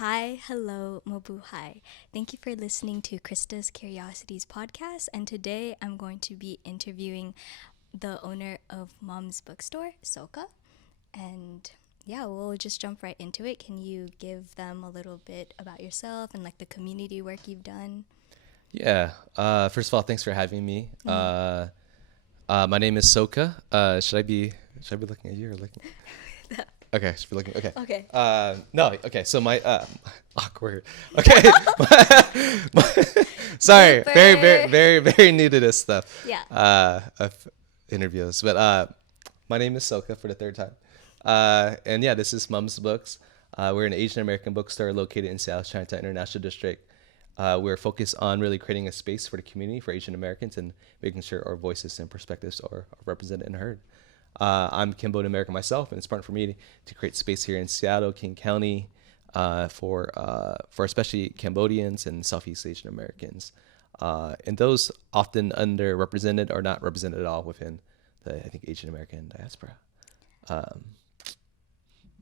Hi, hello, Mabuhay. Thank you for listening to Krista's Curiosities podcast. And today I'm going to be interviewing the owner of Mams Bookstore, Sokha. And yeah, we'll just jump right into it. Can you give them a little bit about yourself and like the community work you've done? Yeah. First of all, thanks for having me. My name is Sokha. Should I be looking at you or looking? Okay, should be looking. Okay. Okay. No. Okay. So my awkward. Okay. Sorry. Very, very, Blooper. very, very new to this stuff. Yeah. Of interviews, but my name is Sokha for the third time. And yeah, this is Mams Books. We're an Asian American bookstore located in South Chinatown International District. We're focused on really creating a space for the community, for Asian Americans, and making sure our voices and perspectives are represented and heard. I'm Cambodian American myself, and it's important for me to create space here in Seattle, King County, for especially Cambodians and Southeast Asian Americans, and those often underrepresented or not represented at all within the I think Asian American diaspora. Um,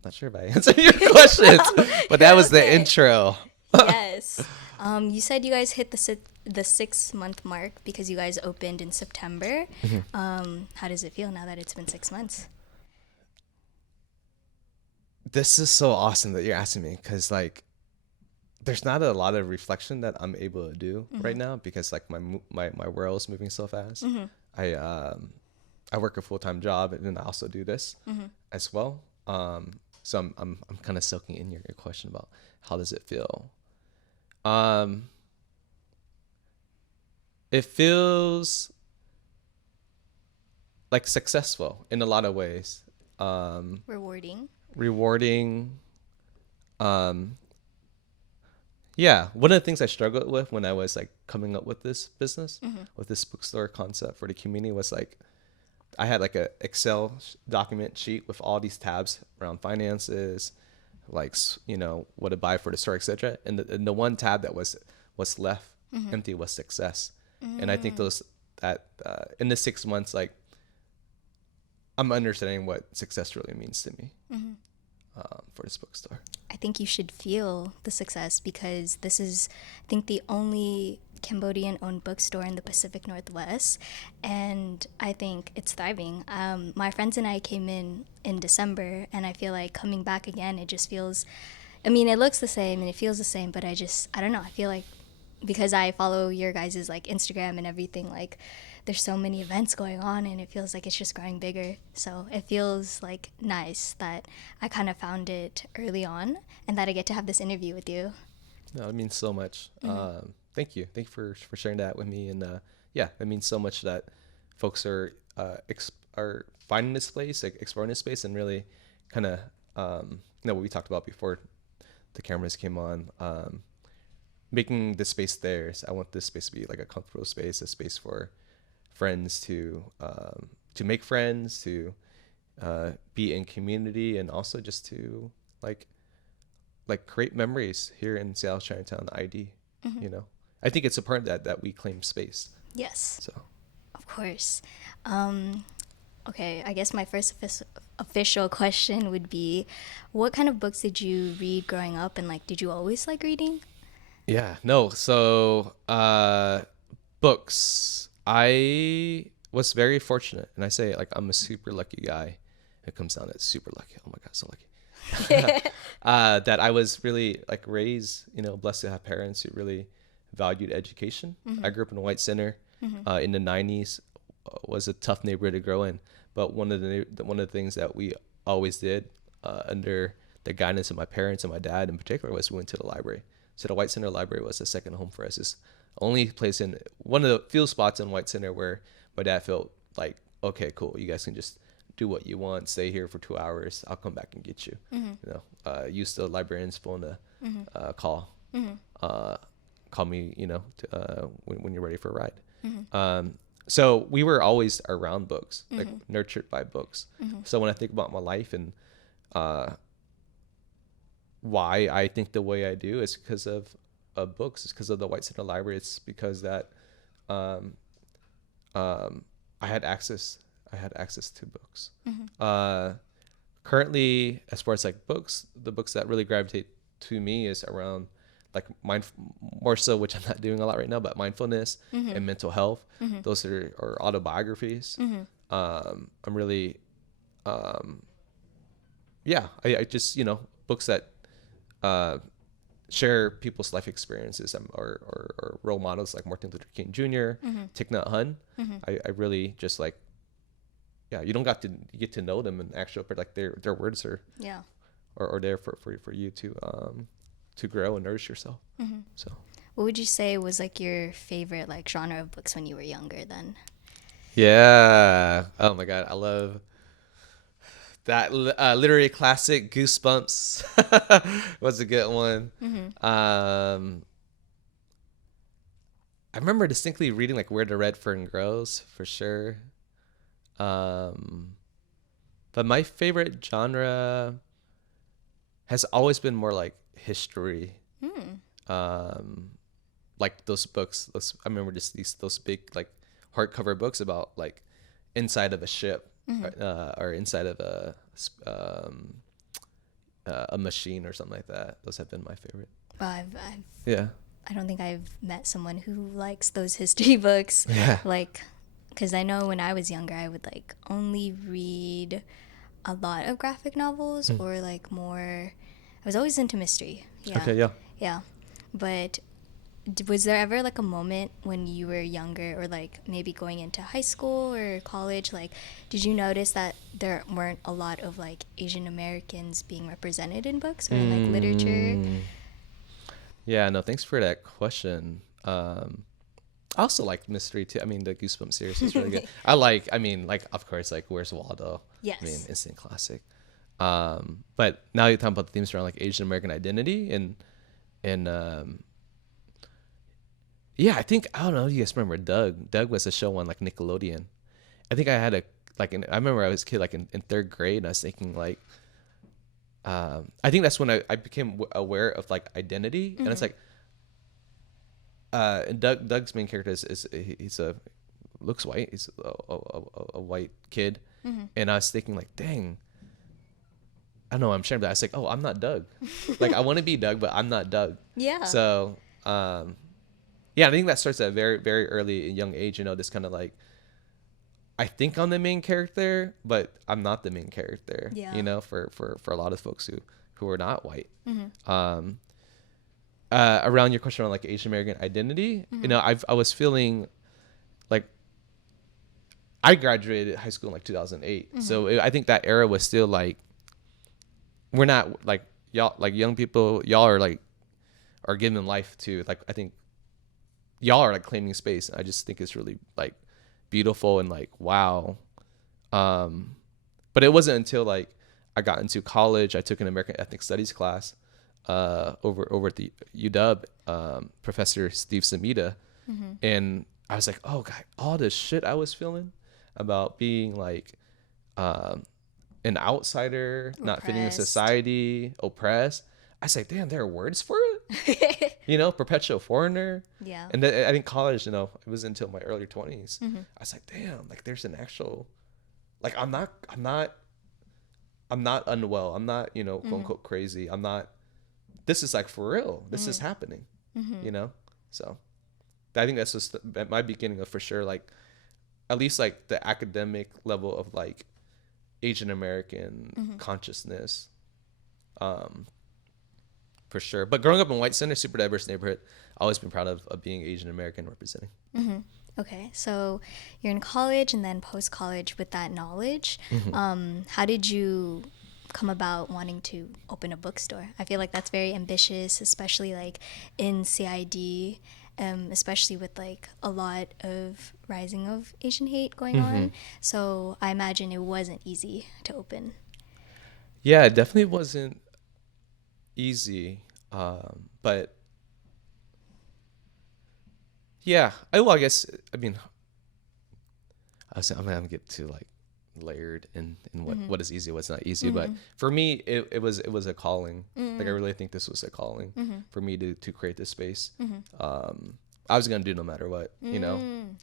Not sure if I answered your questions, but that You're was the okay. intro. Yes. You said you guys hit the 6 month mark because you guys opened in September. How does it feel now that it's been 6 months? This is so awesome that you're asking me because like there's not a lot of reflection that I'm able to do right now because like my world is moving so fast. I um I work a full-time job and then I also do this as well. So I'm kind of soaking in your question about how does it feel. Um, it feels like successful in a lot of ways. Rewarding. Rewarding. Um, yeah, one of the things I struggled with when I was like coming up with this business, with this bookstore concept for the community was like I had like a Excel document sheet with all these tabs around finances, like what to buy for the store, etc. And the one tab that was left empty was success. And I think those that in the 6 months, like I'm understanding what success really means to me for this bookstore. I think you should feel the success because this is, I think, the only Cambodian owned bookstore in the Pacific Northwest. And I think it's thriving. My friends and I came in December, and I feel like coming back again, it just feels, I mean, it looks the same and it feels the same, but I don't know. I feel like because I follow your guys' like Instagram and everything, like there's so many events going on and it feels like it's just growing bigger. So it feels like nice that I kind of found it early on and that I get to have this interview with you. No, it means so much. Thank you for sharing that with me. And yeah, it means so much that folks are finding this place, like exploring this space, and really kind of what we talked about before the cameras came on. Making this space theirs. I want this space to be like a comfortable space, a space for friends to make friends, to be in community, and also just to like create memories here in Seattle, Chinatown, the ID. You know, I think it's important that we claim space. Yes, So of course. Okay, I guess my first official question would be, what kind of books did you read growing up, and like, did you always like reading? yeah, no. So books. I was very fortunate, and I say like I'm a super lucky guy. It comes down to super lucky. Oh my god, so lucky. That I was really like raised, blessed to have parents who really valued education. I grew up in a white center in the '90s. Was a tough neighborhood to grow in, but one of the things that we always did under the guidance of my parents and my dad in particular was we went to the library. So the White Center Library was a second home for us. It's the only place in one of the few spots in White Center where my dad felt like, okay, cool, you guys can just do what you want, stay here for 2 hours. I'll come back and get you. Use the librarian's phone to call call me, when you're ready for a ride. So we were always around books, like nurtured by books. So when I think about my life and why I think the way I do is because of books. It's because of the White Center Library. It's because that um, I had access. I had access to books. Uh, Currently, as far as like books, the books that really gravitate to me is around like more so, which I'm not doing a lot right now, but mindfulness and mental health. Those are autobiographies. I'm really, I just, books that share people's life experiences, or role models like Martin Luther King Jr., Thich Nhat Hanh. I really just like, you don't got to get to know them and actually, but like their words are are there for you to grow and nourish yourself. So What would you say was like your favorite like genre of books when you were younger then? yeah, oh my god, I love that literary classic. Goosebumps was a good one. I remember distinctly reading like Where the Red Fern Grows for sure. But my favorite genre has always been more like history. Like those books. I remember just those big like hardcover books about like inside of a ship, or inside of a machine or something like that. Those have been my favorite. Yeah. I don't think I've met someone who likes those history books. Yeah. Like, because I know when I was younger, I would like only read a lot of graphic novels or like more. I was always into mystery. Yeah. Okay. Yeah. Yeah. But was there ever like a moment when you were younger or like maybe going into high school or college, like did you notice that there weren't a lot of like Asian Americans being represented in books or in like literature? Yeah, no, thanks for that question. I also like mystery too. I mean, the Goosebumps series is really good. I mean, like, of course, like, Where's Waldo? Yes. I mean, instant classic. But now you're talking about the themes around like Asian American identity and yeah, I think, I don't know, you guys remember Doug? Doug was a show on like Nickelodeon. I think I had I remember I was a kid like in third grade and I was thinking like, I think that's when I became aware of like identity, and it's like, and Doug's main character he's looks white. He's a white kid, and I was thinking like, dang, I don't know, I'm ashamed, but I was like, oh, I'm not Doug. Like I want to be Doug, but I'm not Doug. Yeah. So, yeah, I think that starts at a very very early young age. This kind of like, I think I'm the main character, but I'm not the main character. Yeah. For a lot of folks who are not white. Around your question on like Asian American identity, I was feeling like I graduated high school in like 2008, so I think that era was still like, we're not like y'all, like young people, y'all are giving life to, like, I think y'all are like claiming space. I just think it's really like beautiful and like, wow. But it wasn't until like I got into college, I took an American Ethnic Studies class over at the UW, Professor Steve Samita, and I was like, oh god, all this shit I was feeling about being like an outsider, not fitting in society, oppressed. I was like, damn, there are words for it. Perpetual foreigner. Yeah. And then I think college, it was until my early 20s. I was like, damn, like there's an actual, like I'm not unwell. I'm not, quote unquote crazy. I'm not, this is like for real. This is happening, So I think that's just my beginning of, for sure, like at least like the academic level of like Asian American consciousness. For sure. But growing up in White Center, super diverse neighborhood, always been proud of being Asian American representing. Okay, so you're in college and then post-college with that knowledge. How did you come about wanting to open a bookstore? I feel like that's very ambitious, especially like in CID, especially with like a lot of rising of Asian hate going on. So I imagine it wasn't easy to open. Yeah, it definitely wasn't easy, but yeah, I guess, I mean, I'm gonna get to like layered in what is easy, what's not easy, but for me it was a calling. Like I really think this was a calling for me to create this space. I was gonna do no matter what,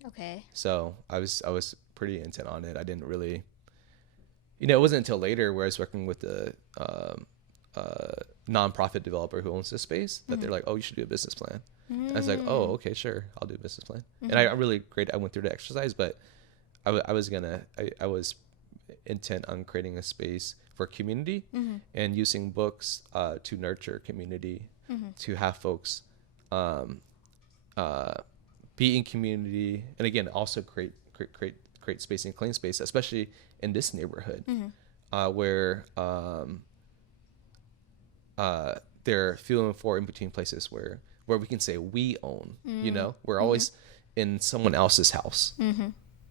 Okay. so I was pretty intent on it. I didn't really, it wasn't until later where I was working with the nonprofit developer who owns this space that they're like, oh, you should do a business plan. I was like, oh, okay, sure, I'll do a business plan. And I really great. I went through the exercise, but I was intent on creating a space for community and using books to nurture community, to have folks be in community, and again, also create space and claim space, especially in this neighborhood where they're few and far in between places where we can say we own. You know, we're always in someone else's house.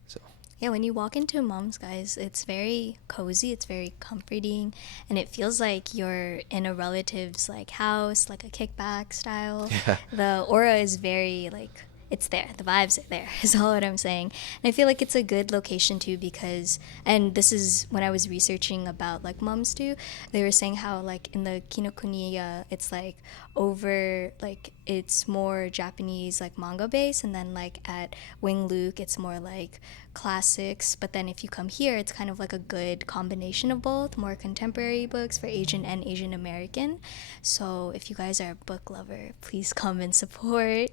So Yeah, when you walk into Mom's, guys, it's very cozy, it's very comforting, and it feels like you're in a relative's like house, like a kickback style. yeah, The aura is very like it's there. The vibes are there. Is all what I'm saying. And I feel like it's a good location too because, and this is when I was researching about like Mums too. They were saying how like in the Kinokuniya, it's like over like it's more Japanese like manga based, and then like at Wing Luke, it's more like classics. But then if you come here, it's kind of like a good combination of both, more contemporary books for Asian and Asian American. So if you guys are a book lover, please come and support.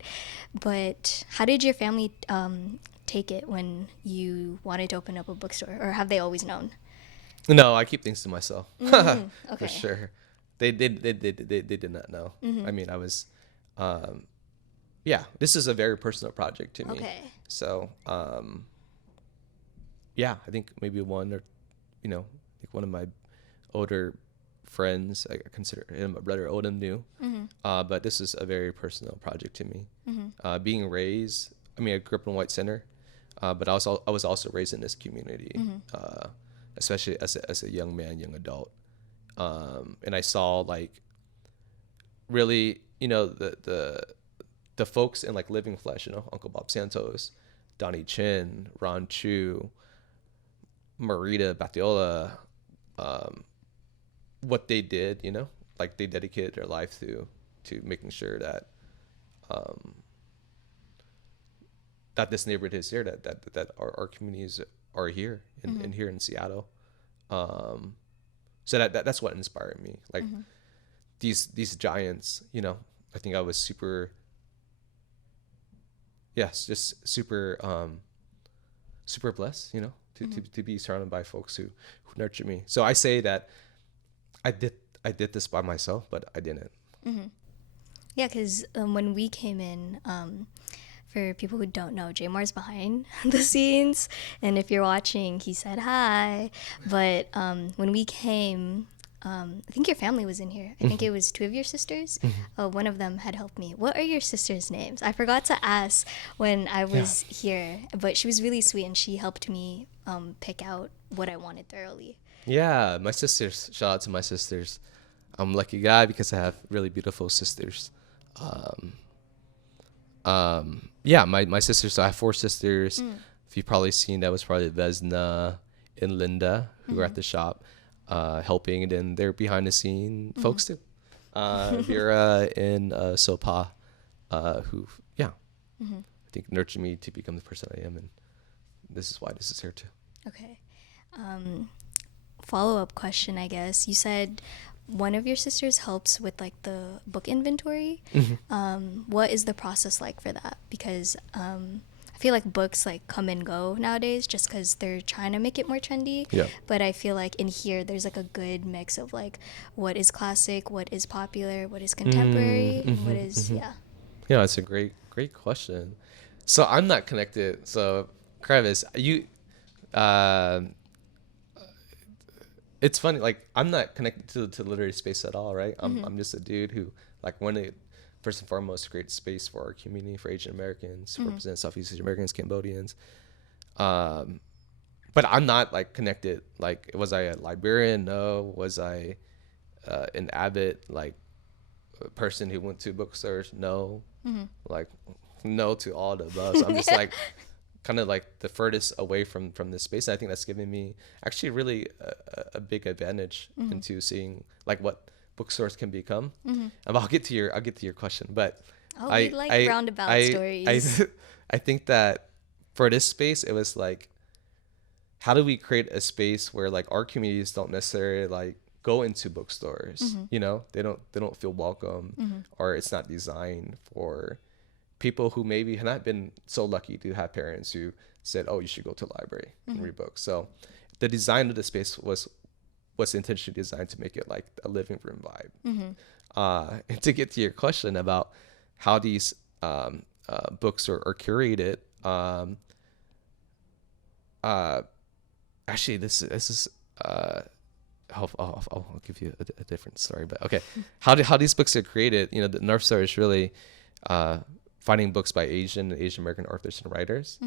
But how did your family take it when you wanted to open up a bookstore, or have they always known? no, I keep things to myself Okay. for sure. They did not know. I mean, I was yeah, this is a very personal project to me. Okay. So yeah, I think maybe one or like one of my older friends, I consider him a brother, Odin knew. But this is a very personal project to me. Being raised, I mean, I grew up in White Center, but I was also raised in this community, especially as a young man, young adult. And I saw like really, the folks in like living flesh, Uncle Bob Santos, Donnie Chin, Ron Chu, Marita Batiola, what they did, like they dedicated their life to making sure that that this neighborhood is here, that our communities are here in here in Seattle. So that's what inspired me. Like these giants, I think I was super, yes, just super super blessed, to be surrounded by folks who nurtured me. So I say that I did this by myself, but I didn't. Yeah, because when we came in, for people who don't know, Jamar's behind the scenes, and if you're watching, he said hi. But when we came, I think your family was in here. I think it was two of your sisters. One of them had helped me. What are your sisters' names? I forgot to ask when I was here, but she was really sweet, and she helped me pick out what I wanted thoroughly. Yeah, my sisters. Shout out to my sisters. I'm a lucky guy because I have really beautiful sisters. Yeah, my sisters. So I have 4 sisters. If you've probably seen, that was probably Vesna and Linda who were at the shop helping, and then they're behind the scene folks too. Vera and Sokha, who I think nurtured me to become the person I am, and this is why this is here too. Okay. Follow-up question, I guess. You said one of your sisters helps with like the book inventory. What is the process like for that? Because I feel like books like come and go nowadays just because they're trying to make it more trendy. Yeah. But I feel like in here there's like a good mix of like what is classic, what is popular, what is contemporary, and what is Yeah, it's a great question. So I'm not connected. So Kravis, you it's funny, like I'm not connected to the literary space at all, right? I'm just a dude who like wanted first and foremost to create space for our community, for Asian Americans, to represent Southeast Asian Americans, Cambodians. But I'm not like connected. Like, was I a librarian? No. Was I an avid like person who went to bookstores? No. Like, no to all the above. So I'm just like kind of like the furthest away from this space. And I think that's given me actually really a big advantage into seeing like what bookstores can become. And I'll get to your question, but we like roundabout stories. I think that for this space, it was like, how do we create a space where like our communities don't necessarily like go into bookstores. You know, they don't feel welcome, or it's not designed for people who maybe have not been so lucky to have parents who said, oh, you should go to the library and read books. So the design of the space was intentionally designed to make it like a living room vibe. And to get to your question about how these books are curated, actually this is I'll give you a different story, but okay. How these books are created, you know, the North Star is really finding books by Asian American authors and writers.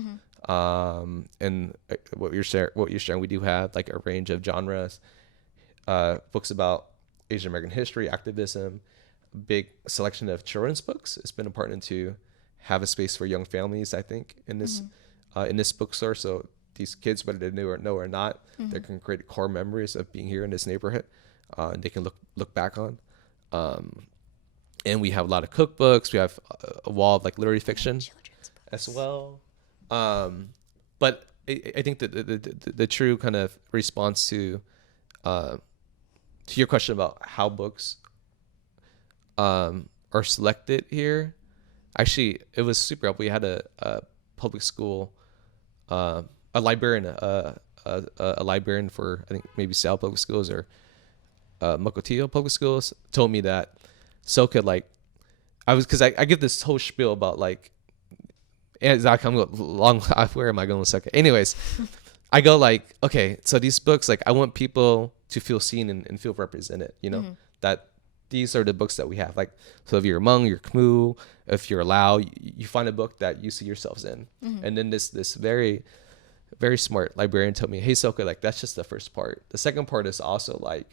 And what you're sharing, we do have like a range of genres, books about Asian American history, activism, big selection of children's books. It's been important to have a space for young families, I think, in this bookstore. So these kids, whether they know or not, they can create core memories of being here in this neighborhood, and they can look back on. And we have a lot of cookbooks. We have a wall of like literary fiction as well. But I think that the true kind of response to your question about how books are selected here, actually, it was super helpful. We had a public school, a librarian, a librarian for, I think, maybe Sal Public Schools or Mukilteo Public Schools, told me that Sokha, like, because I give this whole spiel about like, and Zach, I'm long. Where am I going with Sokha? Anyways, I go like, okay, so these books, like, I want people to feel seen and feel represented. You know, that these are the books that we have. Like, so if you're a Hmong, you're Khmu, if you're Lao, you find a book that you see yourselves in. And then this very, very smart librarian told me, hey, Sokha, like, that's just the first part. The second part is also like,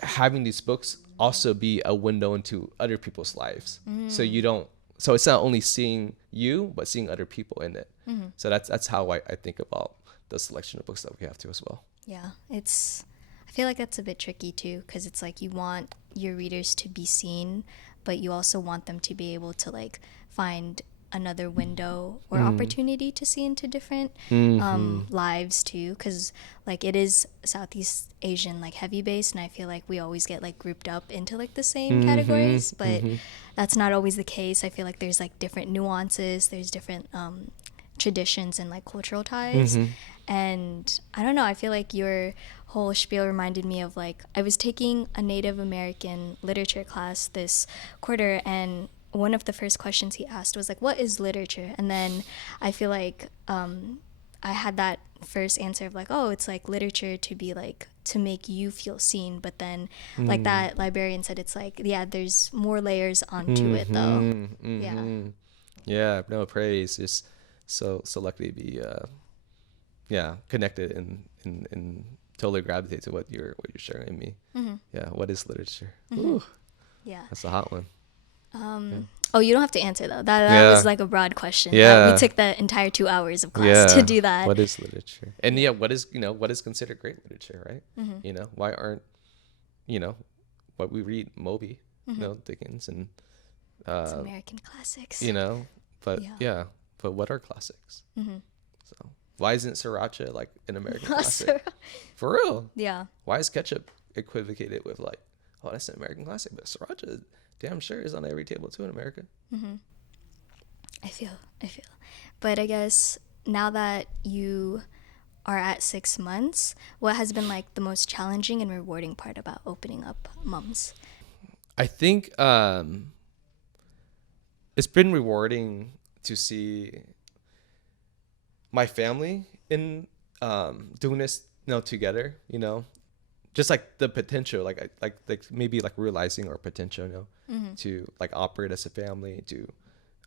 having these books also be a window into other people's lives. So it's not only seeing you, but seeing other people in it. So that's how I think about the selection of books that we have too as well. Yeah, I feel like that's a bit tricky too, because it's like you want your readers to be seen, but you also want them to be able to like find another window or opportunity to see into different lives too, because like it is Southeast Asian like heavy based, and I feel like we always get like grouped up into like the same categories, but that's not always the case. I feel like there's like different nuances, there's different traditions and like cultural ties. And I don't know, I feel like your whole spiel reminded me of like, I was taking a Native American literature class this quarter, and one of the first questions he asked was like, what is literature? And then I feel like I had that first answer of like, oh, it's like literature to be like, to make you feel seen. But then like that librarian said, it's like, yeah, there's more layers onto it though. Yeah, no, praise. Just so lucky to be connected and totally gravitate to what you're sharing in me. Yeah, what is literature? Ooh, yeah, that's a hot one. Oh, you don't have to answer though. That was like a broad question. Yeah, we took the entire 2 hours of class to do that. What is literature? And what is considered great literature, right? You know, why aren't, what we read, Moby, Dickens, and it's American classics. But but what are classics? So why isn't sriracha like an American classic? For real? Yeah. Why is ketchup equivocated with like, oh, that's an American classic, but sriracha, damn sure, is on every table too in America. I feel. But I guess now that you are at 6 months, what has been like the most challenging and rewarding part about opening up Mums? I think it's been rewarding to see my family in doing this together, just like the potential, like maybe like realizing our potential, to like operate as a family, to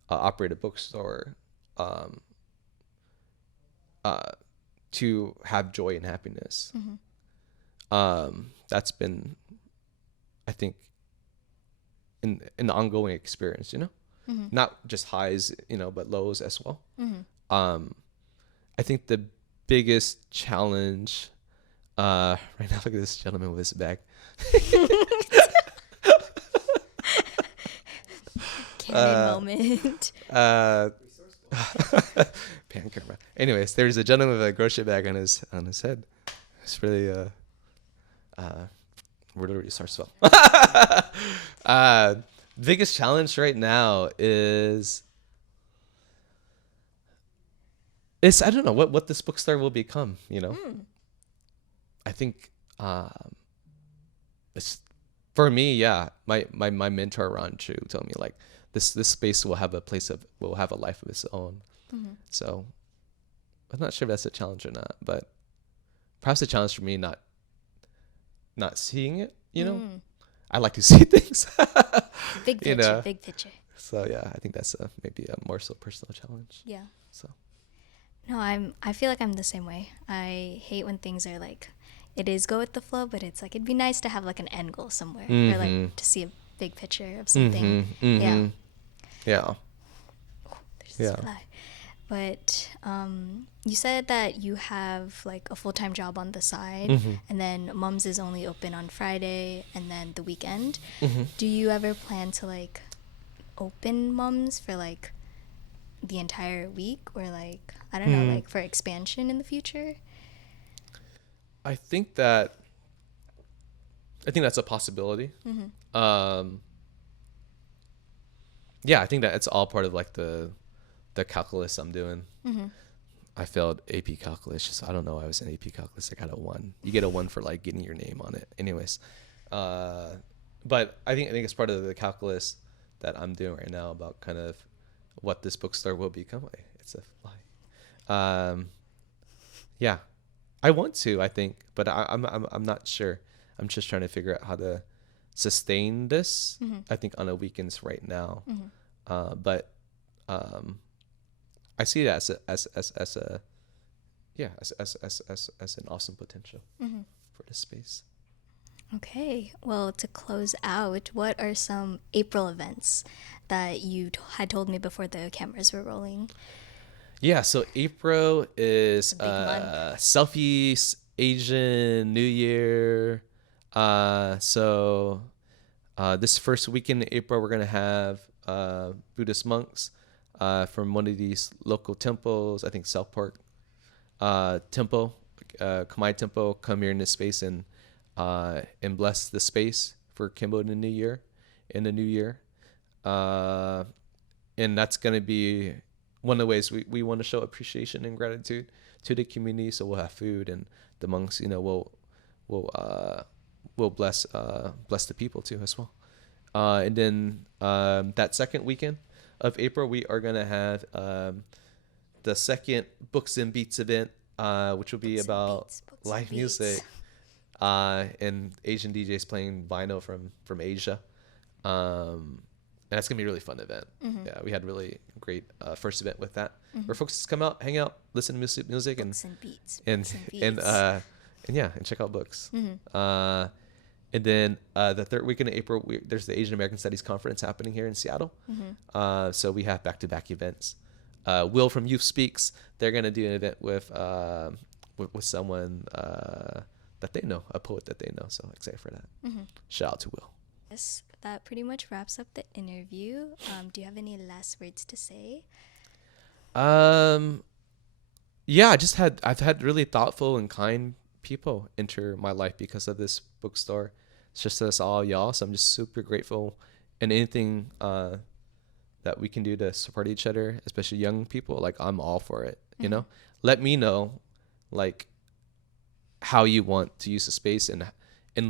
operate a bookstore, to have joy and happiness. That's been, I think, in the ongoing experience, not just highs, but lows as well. I think the biggest challenge right now, look at this gentleman with his bag. Moment. Pan camera. Anyways, there's a gentleman with a grocery bag on his head. It's really Where do we start? So, biggest challenge right now is I don't know what this bookstore will become. I think it's for me. Yeah, my mentor Ron Chu told me like this space will have a life of its own. So I'm not sure if that's a challenge or not, but perhaps a challenge for me not seeing it. I like to see things. Big picture, big picture. So yeah, I think that's maybe a more so personal challenge. Yeah. So. No, I feel like I'm the same way. I hate when things are like, it is go with the flow, but it's like it'd be nice to have like an end goal somewhere, or like to see a big picture of something. Yeah. Yeah. There's this fly. But you said that you have like a full-time job on the side, and then Mums is only open on Friday and then the weekend. Do you ever plan to like open Mums for like the entire week, or like I don't know, like for expansion in the future? I think that's a possibility. Yeah, I think that it's all part of like the calculus I'm doing. I failed AP calculus. Just I don't know. I was in AP calculus. I got a 1. You get a 1 for like getting your name on it. Anyways, but I think it's part of the calculus that I'm doing right now about kind of what this bookstore will become. It's a fly. Yeah, I want to. I think, but I'm not sure. I'm just trying to figure out how to sustain this. I think on the weekends right now, but I see it as an awesome potential for this space. Okay, well, to close out, what are some April events that you had told me before the cameras were rolling? Yeah, so April is month. Southeast Asian New Year. So this first weekend in April, we're gonna have Buddhist monks from one of these local temples. I think South Park temple, Khmer temple, come here in this space and bless the space for Cambodian New Year in the new year. And that's gonna be one of the ways we want to show appreciation and gratitude to the community. So we'll have food, and the monks, will bless the people too as well. And then that second weekend of April, we are gonna have the second Books and Beats event, which will be about live music and Asian DJs playing vinyl from Asia. And that's gonna be a really fun event. Yeah, we had really great first event with that, where folks just come out, hang out, listen to music, and check out books. And then the third weekend in April, there's the Asian American Studies Conference happening here in Seattle. So we have back-to-back events. Will from Youth Speaks. They're gonna do an event with someone that they know, a poet that they know. So excited for that. Shout out to Will. Yes, that pretty much wraps up the interview. Do you have any last words to say? Yeah, I've had really thoughtful and kind people enter my life because of this bookstore. It's just us all, y'all. So I'm just super grateful. And anything that we can do to support each other, especially young people, like I'm all for it. Let me know like how you want to use the space and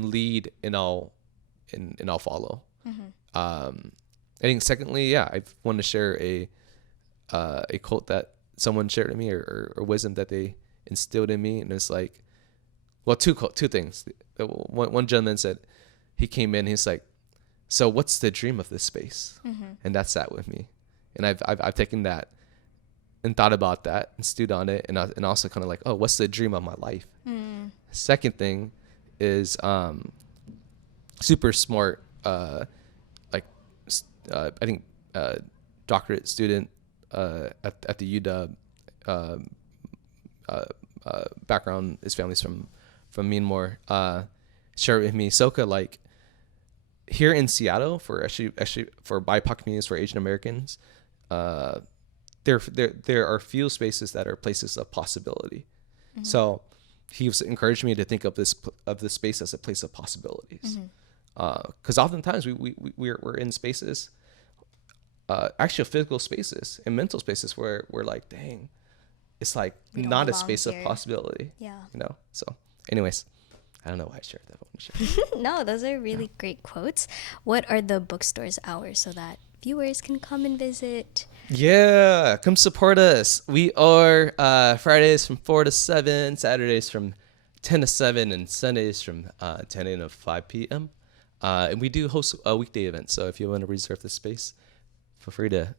lead, and I'll follow. I think secondly, I want to share a quote that someone shared with me, or wisdom that they instilled in me, and it's like, well, two things. One gentleman said, he came in, he's like, so what's the dream of this space? And that sat with me, and I've taken that and thought about that and stewed on it, and also kind of like, oh, what's the dream of my life? Second thing is super smart, I think doctorate student at the UW, background, his family's from Myanmar, shared with me, Sokha, like here in Seattle, for actually for BIPOC communities, for Asian Americans, there are few spaces that are places of possibility. So he was encouraging me to think of this space as a place of possibilities. Because oftentimes we're in spaces, actual physical spaces and mental spaces where we're like, dang, it's like not a space of possibility. Yeah. You know. So, anyways, I don't know why I shared that. But I'm sharing. No, those are really great quotes. What are the bookstore's hours so that viewers can come and visit? Yeah, come support us. We are Fridays from 4 to 7, Saturdays from 10 to 7, and Sundays from 10 a.m. to 5 p.m. And we do host weekday events. So if you want to reserve the space, feel free to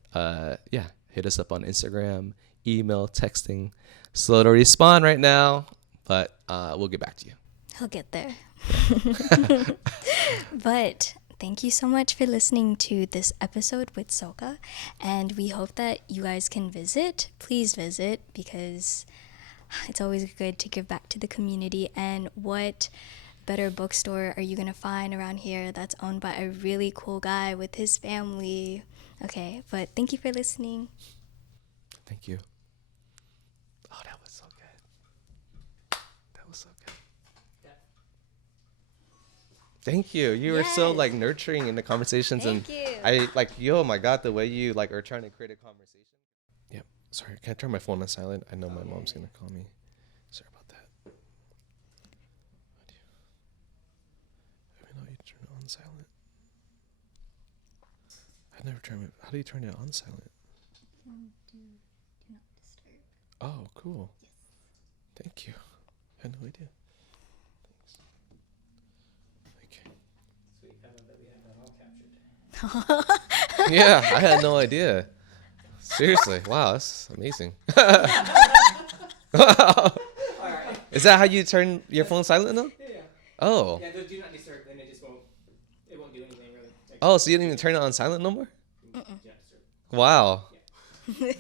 hit us up on Instagram, email, texting. Slow to respond right now, but we'll get back to you. He'll get there. But thank you so much for listening to this episode with Sokha, and we hope that you guys can visit. Please visit, because it's always good to give back to the community. And what better bookstore are you going to find around here that's owned by a really cool guy with his family? Okay, but thank you for listening. Thank you. Oh, that was so good. That was so good. Thank you. You were so like nurturing in the conversations. Thank and you. I like, oh my God, the way you like are trying to create a conversation. Yep. Sorry, can I turn my phone on silent? I know my mom's gonna call me. Sorry about that. I know you turn it on silent. I never turn it. How do you turn it on silent? Do not disturb. Oh, cool. Yes. Thank you. I had no idea. Okay. So you found out that we had that all captured. Yeah, I had no idea. Seriously, wow, that's amazing. Alright. Is that how you turn your phone silent though? Yeah. Oh. Yeah, do not disturb, then it just won't do anything really. Like, Oh, so you didn't even turn it on silent no more? do not disturb. Wow. Yeah.